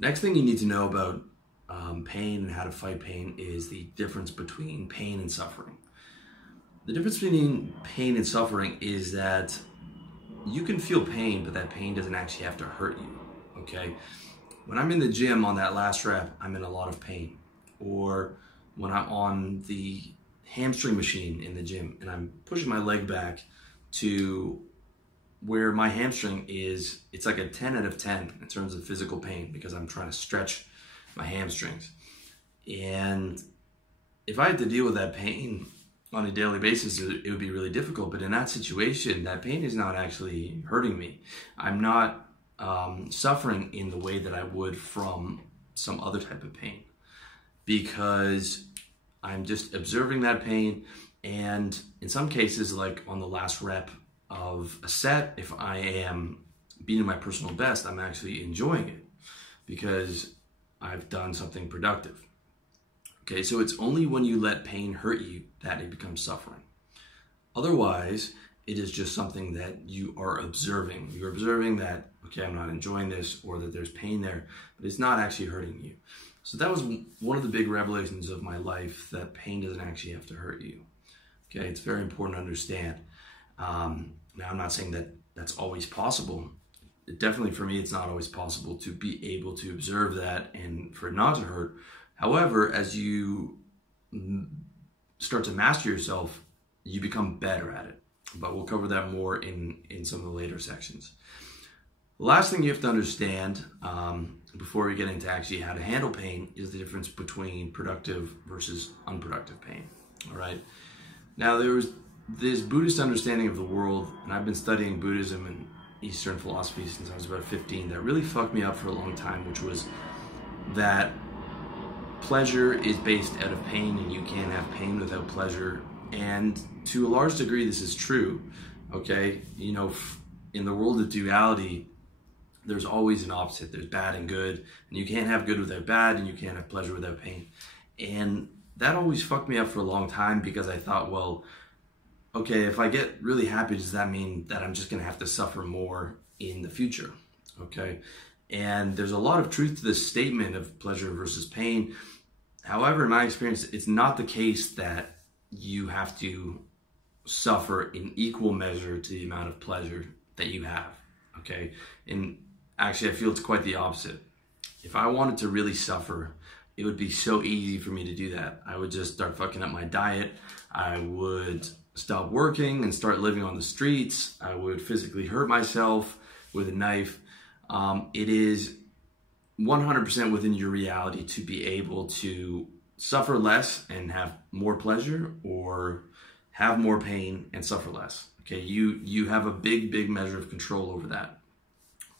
Next thing you need to know about pain and how to fight pain is the difference between pain and suffering. The difference between pain and suffering is that you can feel pain, but that pain doesn't actually have to hurt you, okay? When I'm in the gym on that last rep, I'm in a lot of pain. Or when I'm on the hamstring machine in the gym and I'm pushing my leg back to where my hamstring is, it's like a 10 out of 10 in terms of physical pain because I'm trying to stretch my hamstrings. And if I had to deal with that pain on a daily basis, it would be really difficult. But in that situation, that pain is not actually hurting me. I'm not suffering in the way that I would from some other type of pain, because I'm just observing that pain. And in some cases, like on the last rep of a set, if I am beating my personal best, I'm actually enjoying it because I've done something productive. Okay, so it's only when you let pain hurt you that it becomes suffering. Otherwise, it is just something that you are observing. You're observing that, okay, I'm not enjoying this, or that there's pain there, but it's not actually hurting you. So that was one of the big revelations of my life, that pain doesn't actually have to hurt you. Okay, it's very important to understand. Now, I'm not saying that that's always possible. Definitely for me, it's not always possible to be able to observe that and for it not to hurt. However, as you start to master yourself, you become better at it. But we'll cover that more in some of the later sections. The last thing you have to understand before we get into actually how to handle pain is the difference between productive versus unproductive pain. All right. Now, there was this Buddhist understanding of the world, and I've been studying Buddhism and Eastern philosophy since I was about 15, that really fucked me up for a long time, which was that pleasure is based out of pain, and you can't have pain without pleasure. And to a large degree, this is true. Okay, you know, in the world of duality, there's always an opposite. There's bad and good, and you can't have good without bad, and you can't have pleasure without pain. And that always fucked me up for a long time, because I thought, well, okay, if I get really happy, does that mean that I'm just gonna have to suffer more in the future? Okay, and there's a lot of truth to this statement of pleasure versus pain. However, in my experience, it's not the case that you have to suffer in equal measure to the amount of pleasure that you have, okay? And actually, I feel it's quite the opposite. If I wanted to really suffer, it would be so easy for me to do that. I would just start fucking up my diet. I would stop working and start living on the streets. I would physically hurt myself with a knife. It is 100% within your reality to be able to suffer less and have more pleasure, or have more pain and suffer less. Okay, you have a big measure of control over that.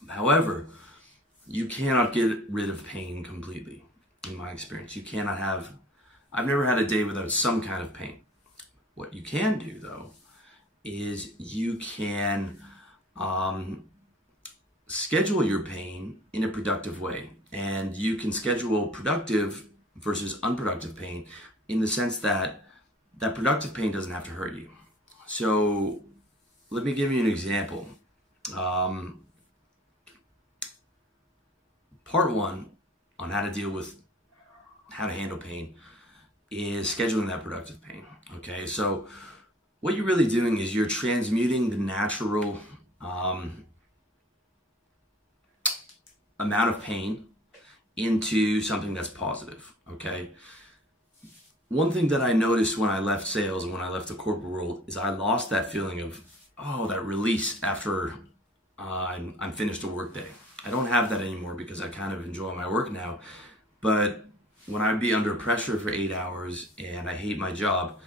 However, you cannot get rid of pain completely, in my experience. You cannot have, I've never had a day without some kind of pain. What you can do, though, is you can schedule your pain in a productive way. And you can schedule productive versus unproductive pain in the sense that that productive pain doesn't have to hurt you. So let me give you an example. Part one on how to deal with how to handle pain is scheduling that productive pain. Okay, so what you're really doing is you're transmuting the natural amount of pain into something that's positive. Okay, one thing that I noticed when I left sales and when I left the corporate world is I lost that feeling of, oh, that release after I'm finished a work day. I don't have that anymore because I kind of enjoy my work now. But when I'd be under pressure for 8 hours and I hate my job,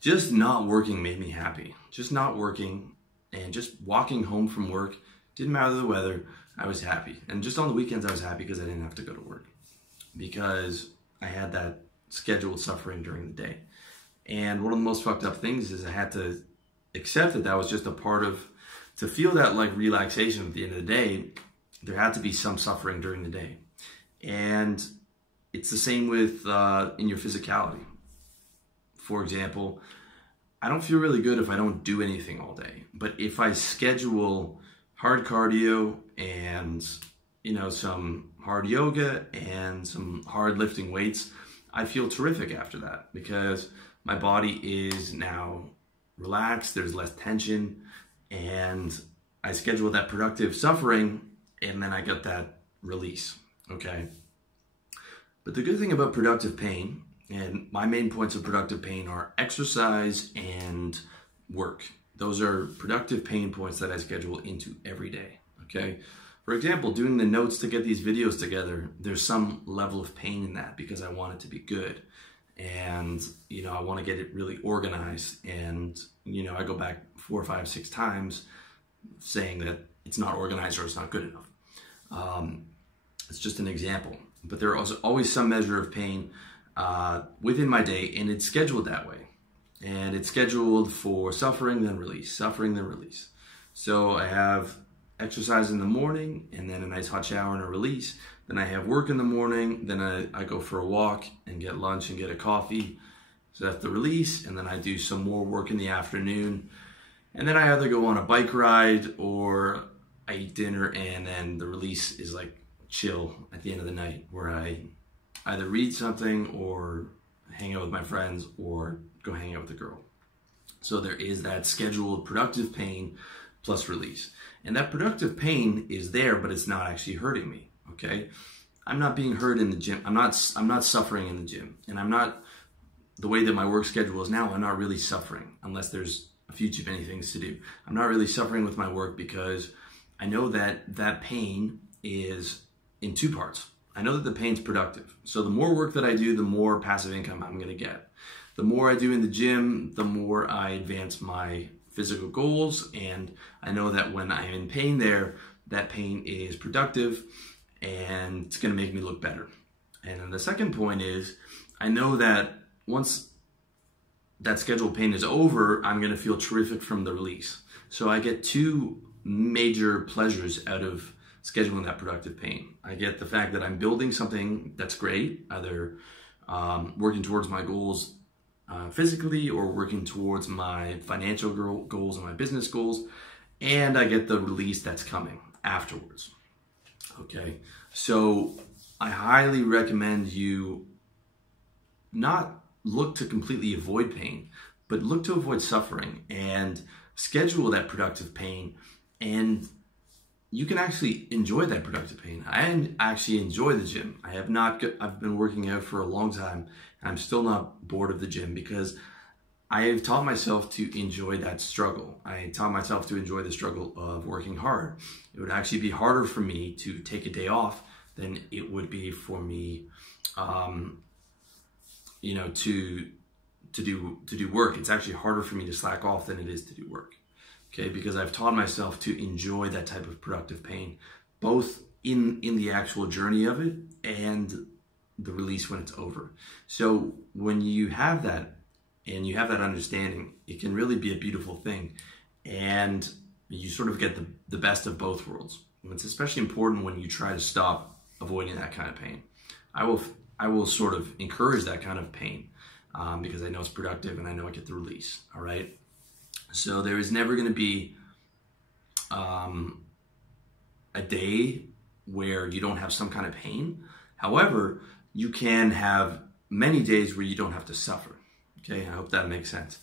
just not working made me happy. Just not working and just walking home from work, didn't matter the weather, I was happy. And just on the weekends I was happy because I didn't have to go to work, because I had that scheduled suffering during the day. And one of the most fucked up things is I had to accept that that was just a part of, to feel that like relaxation at the end of the day, there had to be some suffering during the day. And it's the same with in your physicality. For example, I don't feel really good if I don't do anything all day. But if I schedule hard cardio and some hard yoga and some hard lifting weights, I feel terrific after that because my body is now relaxed, there's less tension, and I schedule that productive suffering, and then I get that release, okay? But the good thing about productive pain, and my main points of productive pain are exercise and work. Those are productive pain points that I schedule into every day, okay? For example, doing the notes to get these videos together, there's some level of pain in that because I want it to be good. And, I want to get it really organized. And, I go back 4, 5, 6 times saying that it's not organized or it's not good enough. It's just an example. But there is always some measure of pain within my day, and it's scheduled that way. And it's scheduled for suffering, then release, suffering, then release. So I have exercise in the morning, and then a nice hot shower and a release. Then I have work in the morning, then I go for a walk and get lunch and get a coffee. So that's the release, and then I do some more work in the afternoon. And then I either go on a bike ride or I eat dinner, and then the release is like chill at the end of the night where I either read something or hang out with my friends or go hang out with a girl. So there is that scheduled productive pain plus release. And that productive pain is there, but it's not actually hurting me, okay? I'm not being hurt in the gym. I'm not suffering in the gym. And the way that my work schedule is now, I'm not really suffering unless there's a few too many things to do. I'm not really suffering with my work because I know that that pain is in 2 parts. I know that the pain's productive. So the more work that I do, the more passive income I'm gonna get. The more I do in the gym, the more I advance my physical goals. And I know that when I'm in pain there, that pain is productive and it's gonna make me look better. And then the second point is, I know that once that scheduled pain is over, I'm gonna feel terrific from the release. So I get 2 major pleasures out of scheduling that productive pain. I get the fact that I'm building something that's great, either working towards my goals physically or working towards my financial goals and my business goals, and I get the release that's coming afterwards. Okay, so I highly recommend you not look to completely avoid pain, but look to avoid suffering and schedule that productive pain, and you can actually enjoy that productive pain. I actually enjoy the gym. I've been working out for a long time, and I'm still not bored of the gym because I have taught myself to enjoy that struggle. I taught myself to enjoy the struggle of working hard. It would actually be harder for me to take a day off than it would be for me, to do work. It's actually harder for me to slack off than it is to do work. Okay, because I've taught myself to enjoy that type of productive pain, both in the actual journey of it and the release when it's over. So when you have that and you have that understanding, it can really be a beautiful thing. And you sort of get the best of both worlds. And it's especially important when you try to stop avoiding that kind of pain. I will sort of encourage that kind of pain because I know it's productive and I know I get the release, all right? So there is never going to be a day where you don't have some kind of pain. However, you can have many days where you don't have to suffer. Okay, I hope that makes sense.